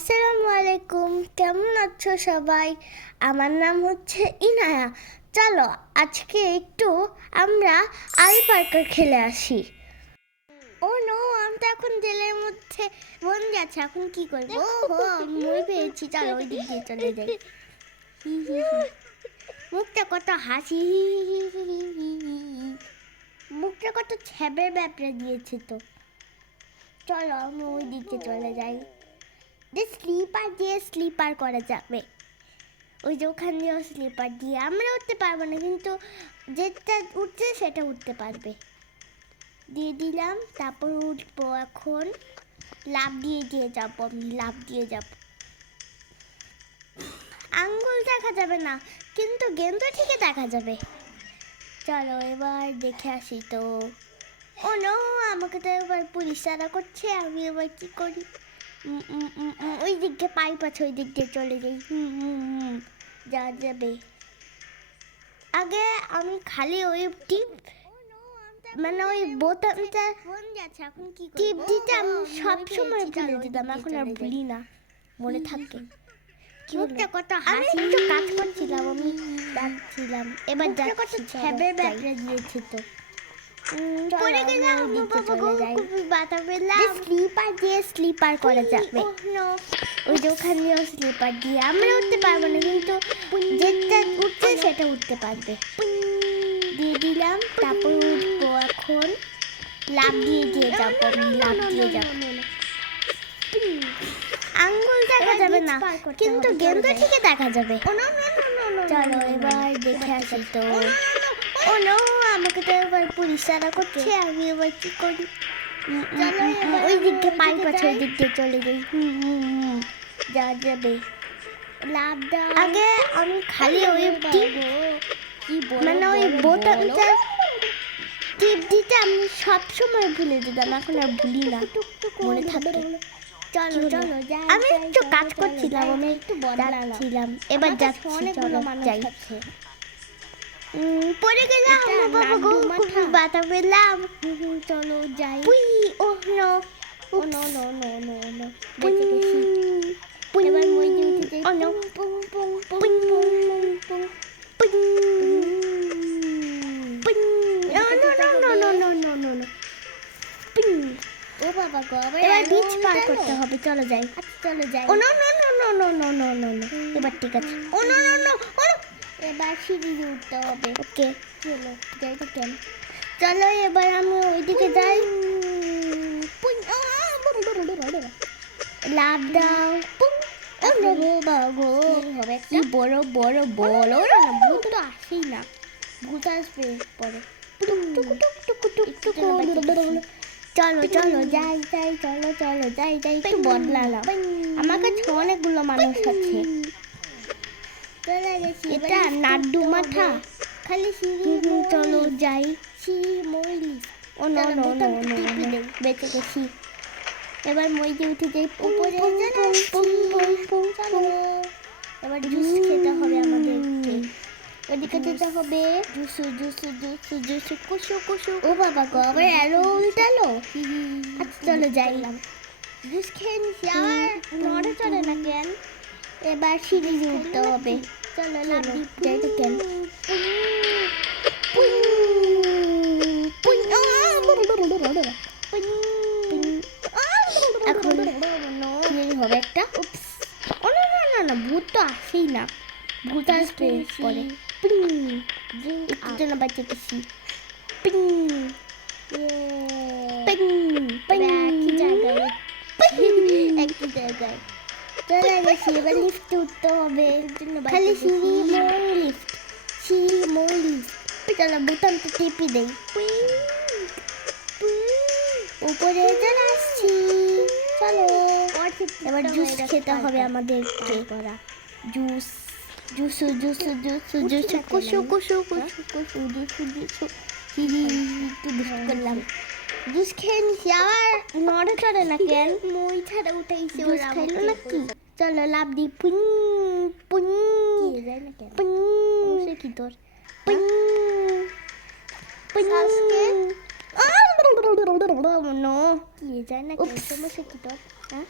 আসসালামু আলাইকুম, কেমন আছো সবাই? আমার নাম হচ্ছে ইনায়া। চলো আজকে একটু আমরা আই পার্কার খেলে আসি। ও নো, আমি তো এখন জেলের মধ্যে বন্দি আছি। এখন কি করবো? ও মই পেয়েছি, চলো ওই দিক দিয়ে চলে যাই। মুখটা কত হাসি, মুখটা কত ছ্যাবের ব্যাপারে দিয়েছে তো। চলো আমি ওই দিকে চলে যাই। যে স্লিপার করা যাবে, ওই যে ওখান দিয়েও স্লিপার দিয়ে আমরা উঠতে পারবো না, কিন্তু যেটা উঠছে সেটা উঠতে পারবে। দিয়ে দিলাম, তারপর উঠবো। এখন লাফ দিয়ে যাবো, আমি লাফ দিয়ে যাব। আঙ্গুল দেখা যাবে না, কিন্তু গেন্দ ঠিকই দেখা যাবে। চলো এবার দেখে আসি তো। ও নো, আমাকে তো এবার পুলিশ তাড়া করছে। আমি এবার কি করি? ওই দিক দিয়ে পাইপ আছে, ওই দিক দিয়ে চলে যাই। যা যাবে। আগে আমি খালি ওই টিপ, মানে ওই বোতামটা টিপ দিতে আমি সবসময় ভুলে দিতাম, এখন আর ভুলি না, মনে থাকে। মুখটা কত হাসি, একটু কাজ করছিলাম, আমি যাচ্ছিলাম। এবার যাচ্ছি, ছ্যাবের ব্যাপারে দিয়েছি তো। পড়ে গেলাম, বাবা গো, খুবই ব্যথা পেলাম। স্লিপার করা যাবে, ওই যে ওখান দিয়েও স্লিপার দিয়ে আমরা উঠতে পারবো না, কিন্তু যেটা উঠছে সেটা উঠতে পারবে। দিয়ে দিলাম, তারপর উঠবো। এখন লাফ দিয়ে যাবো, আমি লাফ দিয়ে যাবো। আঙ্গুল দেখা যাবে না, কিন্তু গেন্দ ঠিকই দেখা যাবে। চলো এবার দেখে আসি তো। ও নো, আমাকে তো এবার পুলিশ তাড়া করছে। আমি এবার কি করি? ওই দিক দিয়ে পাইপ আছে, ওই দিক দিয়ে চলে যাই। যা যাবে। আগে আমি খালি ওই টিপ, মানে ওই বোতামটা টিপ দিতে আমি সবসময় ভুলে দিতাম, এখন আর ভুলি না, মনে থাকে। চলো চলো, আমি একটু কাজ করছিলাম, আমি একটু যাচ্ছিলাম। এবার যাচ্ছি, চলো যাই। পড়ে গেলাম, বাবা গো, খুব ব্যথা পেলাম। চলো যাই। Oh no, oh no no no no no, বেঁচে গেছি। এবার মই দিয়ে উঠে যাই। ও নো, পুং পুং পুং পুং পুং পুং পুং। No no no no no no no no পুং। ও বাবা গো, এবার বিচ পার করতে হবে। চলো যাই, চলো যাই। Oh no no no no no no no no no, এবার ঠিক আছে। ও নো নো নো, এবার সিঁড়ি দিয়ে উঠতে হবে। ওকে, চলো যাই তো। কেন? চলো এবার আমি ওইদিকে যাই। লাভ দাও। কি বড় বড় বল, ওরা না ভূত তো আসেই না, ভূত আসবে পরে। চলো চলো যাই যাই, চলো চলো যাই যাই। একটু বদলালাম, আমার কাছে অনেকগুলো মানুষ আছে। এটা নাড্ডু মাথা, খালি সিঁড়ি। চলো যাই, সিঁড়ি মইলি। ও নো নো নো নো, বেঁচে গেছি। এবার মই দিয়ে উঠে যাই। চলো এবার জুস খেতে হবে আমাদেরকে, ওদিকে যেতে হবে। জুসু জুসু জুসু জুসু, কুসু কুসু। ও বাবা গো, আবার এলো উল্টালো। আচ্ছা চলো যাই, জুস খেয়ে নিছি। আবার নড়ে চড়ে না কেন? এবার সিঁড়ি দিয়ে উঠতে হবে। চলো লাভ যাই তো। কেন? এখন কি হবে একটা? ও না না না না, ভূত তো আসেই না, ভূত আসবে পরে। একটু জন্য বাচ্চা গেছি। একই জায়গায় চলে গেছি। এবার লিফটে উঠতে হবে, খালি সিঁড়ি মই লিফট, সিঁড়ি মই লিফট। চলো বোতামটা টিপি দেই। উপরে চলে আসছি। চলো এবার জুস খেতে হবে আমাদেরকে। জুস জুসু জুসু জুসু জুসু, কুসু কুসু কুসু কুসু জুসু জুসু। একটু বিস্কুট করলাম, জুস খেয়ে নিছি। আবার নড়ে চড়ে না কেন? মই ছাড়া উঠেছে, জুস খাইলো নাকি? চলো লাভ দি। পুং পুং পুং। সে কি তোর পুং পুং? নো, কি যায় না কেন? সমস্যা কি তোর? হ্যাঁ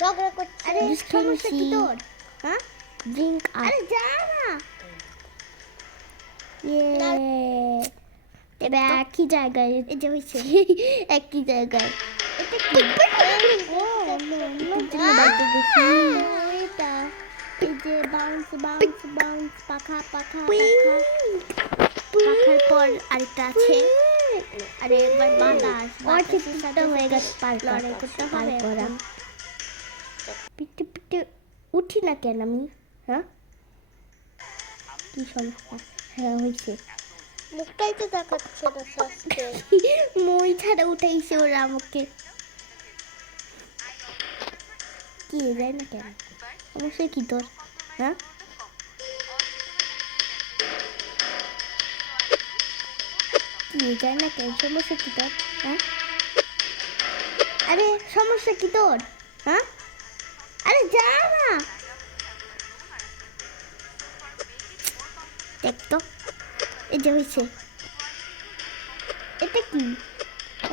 ঝগড়া করছে। আরে সমস্যা কি তোর? হ্যাঁ, ড্রিঙ্ক আরে যা না। এবার একই জায়গায় এই যে হয়েছে একই জায়গায় এটা কি এটা এই যে বাউন্স বাউন্স বাউন্স পাখা পাখা পাখা পাখার পর আরেকটা আছে আরে একবার বাতাস বাতাসের সাথে হয়ে গেছে লড়াই করতে হবে এখন পিটে পিটে উঠি না কেন আমি হ্যাঁ কি সমস্যা হ্যাঁ হয়েছে মুখটাই তো দেখাচ্ছে না সাসকে। মই ছাড়া উঠাইছে ওরা আমাকে কি যায় না কেন অবশ্যই কি তোর হ্যাঁ কি যায় না কেন সমস্যা কি তোর হ্যাঁ আরে সমস্যা কি তোর হ্যাঁ আরে যা না দেখ তো এই যে হয়েছে এটা কি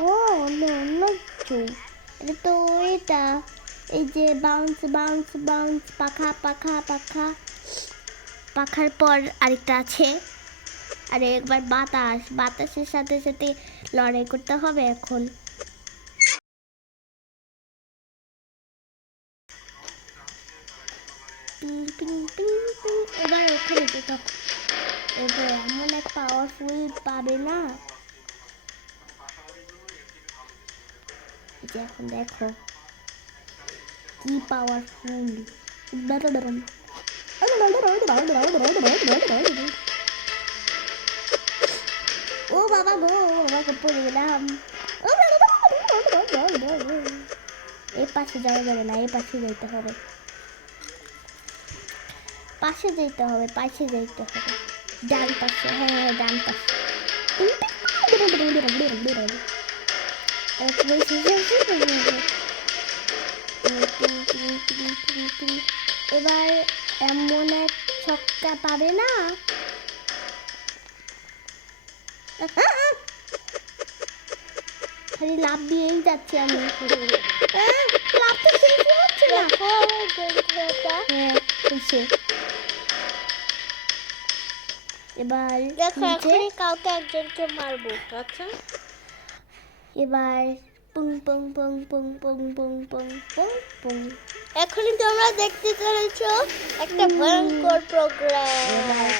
ও অন্য অন্য কিছু এটা তো এটা এই যে বাউন্স বাউন্স বাউন্স পাখা পাখা পাখা পাখার পর আরেকটা আছে আরে একবার বাতাস বাতাসের সাথে সাথে লড়াই করতে হবে এখন পিং পিং পিং পিং এবার ওখানে যেতে এবার এমন এক পাওয়ারফুল পাবে না যে এখন দেখো কি পাওয়ারফুল ও বাবা গো বাবাকে পড়ে গেলাম এই পাশে যাওয়া যাবে না এই পাশে যেতে হবে পাশে যেতে হবে পাশে যেতে হবে ডান পাশে হ্যাঁ হ্যাঁ ডান পাশে এবার এমন এক ছক্কা পাবে না খালি লাভ দিয়েই যাচ্ছি আমি লাভ তো শেষই হচ্ছে না হ্যাঁ হয়েছে এবার দেখো এখনই কাউকে একজনকে মারবো। আচ্ছা এবার পুং পুং পুং পুং পুং পুং পুং পুং পুং এখনই তোমরা দেখতে চলেছো একটা ভয়ঙ্কর প্রোগ্রাম।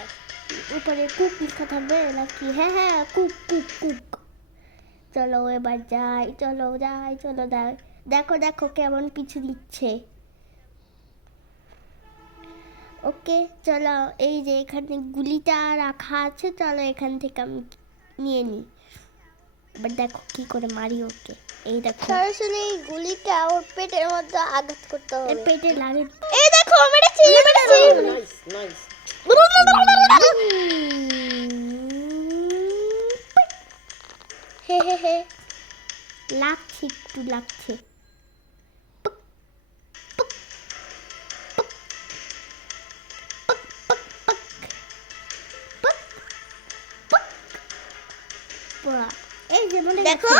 উপরে কুক লেখা থাকবে নাকি হ্যাঁ হ্যাঁ কুক কুক কুক চলো এবার যাই চলো যাই চলো যাই দেখো দেখো কেমন পিছু দিচ্ছে ওকে চলো এই যে এখানে গুলিটা রাখা আছে চলো এখান থেকে আমি নিয়ে নিই এবার দেখো কি করে মারি ওকে এই দেখো সরাসরি এই গুলিটা ওর পেটের মধ্যে আঘাত করতে হবে। এর পেটে লাগে এই দেখো মেরেছি মেরেছি। নাইস নাইস হে হে হে লাগছে একটু লাগছে এই যে মনে দেখো।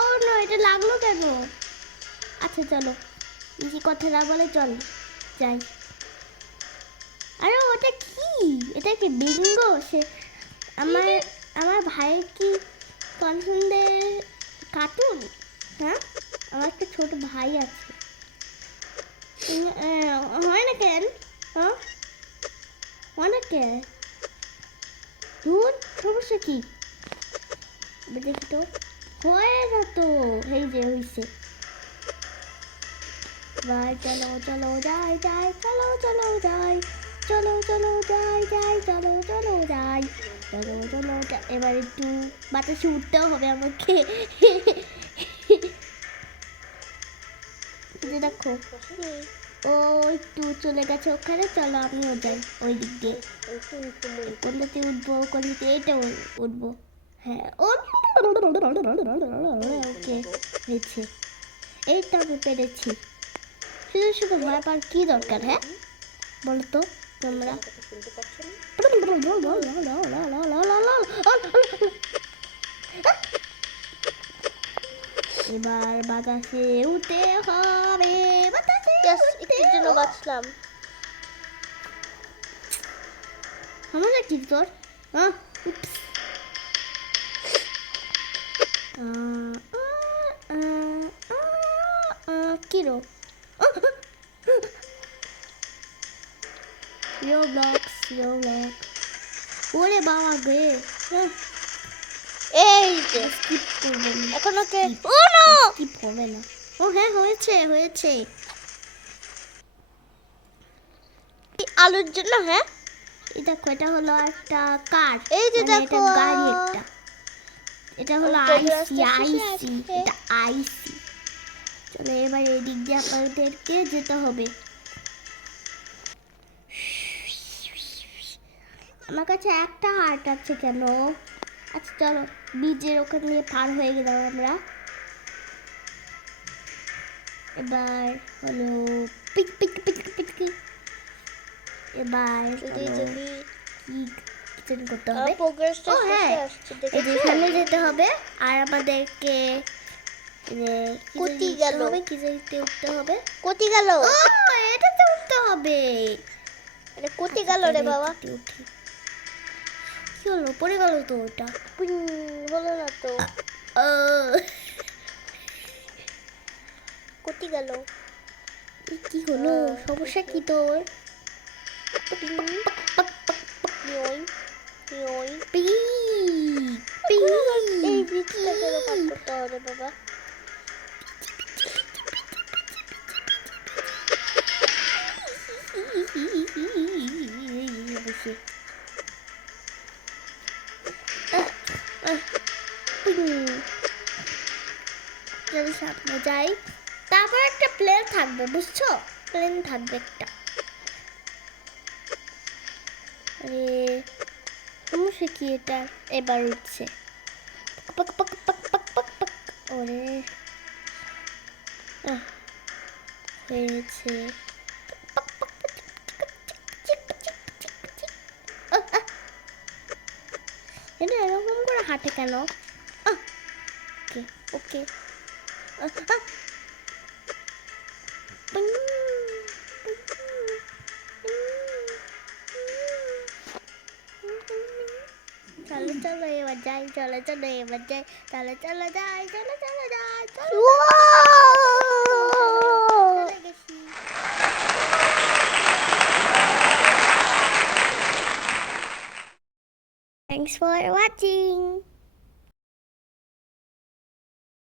ও না এটা লাগলো কেন আচ্ছা চলো বেশি কথা না বলে চল যাই আরে ওটা কি এটা কি বিঙ্গো সে আমার আমার ভাইয়ের কি পছন্দের কার্টুন হ্যাঁ আমার একটা ছোট ভাই আছে হয় না কেন হ্যাঁ হয় না কেন ধুর সমস্যা কি দেখি তো হয় না তো এই যে হয়েছে ভাই চলো চলো যাই যাই চলো চলো যাই চলো চলো যাই যাই চলো চলো যাই চলো চলো এবার একটু বাতাসে উঠতেও হবে আমাকে দেখো ও একটু চলে গেছে ওখানে চলো আমিও যাই ওই দিক দিয়ে কোনটাতে উঠবো কোনটাতে এইটা উঠবো হ্যাঁ ও ওকে হয়েছে এইটা আমি পেরেছি শুধু শুধু ভয় পাওয়ার কি দরকার হ্যাঁ বলো তো তোমরা শুনতে পাচ্ছ না? এবার বাতাসে উঠতে হবে, বাতাসে জাস্ট উঠতে একটুর জন্য হবে। বাঁচলাম। সমস্যা কি তোর? উপস। কি রো? Roblox. ওরে বাবা গে, এই যে স্কিপ করবে না, এখন ওকে Skip. ও নো স্কিপ হবে না। ও হ্যাঁ, হয়েছে। আলুর জন্য। হ্যাঁ, এই দেখো, এটা হলো একটা কার, এই যে মানে এটা দেখো, গাড়ি একটা। এটা হলো ট্রেনের আইসি, রাস্তা শেষে আসছে। এটা আইসি। চলো এবার এদিক দিয়ে আপনাদেরকে যেতে হবে। আমার কাছে একটা হার্ট আছে কেন? আচ্ছা চলো, বীজের ওখান দিয়ে পার হয়ে গেলাম আমরা। এবার হলো pick pick pick pick pick. এবার জলদি হলো জলদি কি কিছু করতে হবে। প্রোগ্রেসটা ও শেষে হ্যাঁ, আসছে, এই দেখেছো? যেখানে যেতে হবে আর আমাদেরকে কোটি গেল। কি যেতে উঠতে হবে। কোটি গেল, ও এটাতে উঠতে হবে। আরে কোটি আচ্ছা, গেল রে চলো বাবা। এটাতে উঠি। কি হলো, পড়ে গেল তো ওটা। পিং, হলো না তো। ও, কোটি গেল। কি হলো, সমস্যা কি তোর? পিং, ইয়ই ইয়ই। পি পি এখন আবার এই ব্রিজটা কেন পার করতে হবে বাবা? যদি সামনে যাই, তারপর একটা প্লেন থাকবে, বুঝছো? প্লেন থাকবে একটা। আরে সমস্যা কি এটা? এবার উঠছে। পাক পাক পাক পাক পাক পাক। ওরে হয়েছে। এটা এরকম করে হাঁটে কেন? ওকে ওকে। চলো এবার যাই, চলো এবার যাই, চলো যাই, চলো যাই, চলে গেছি। Thanks for watching.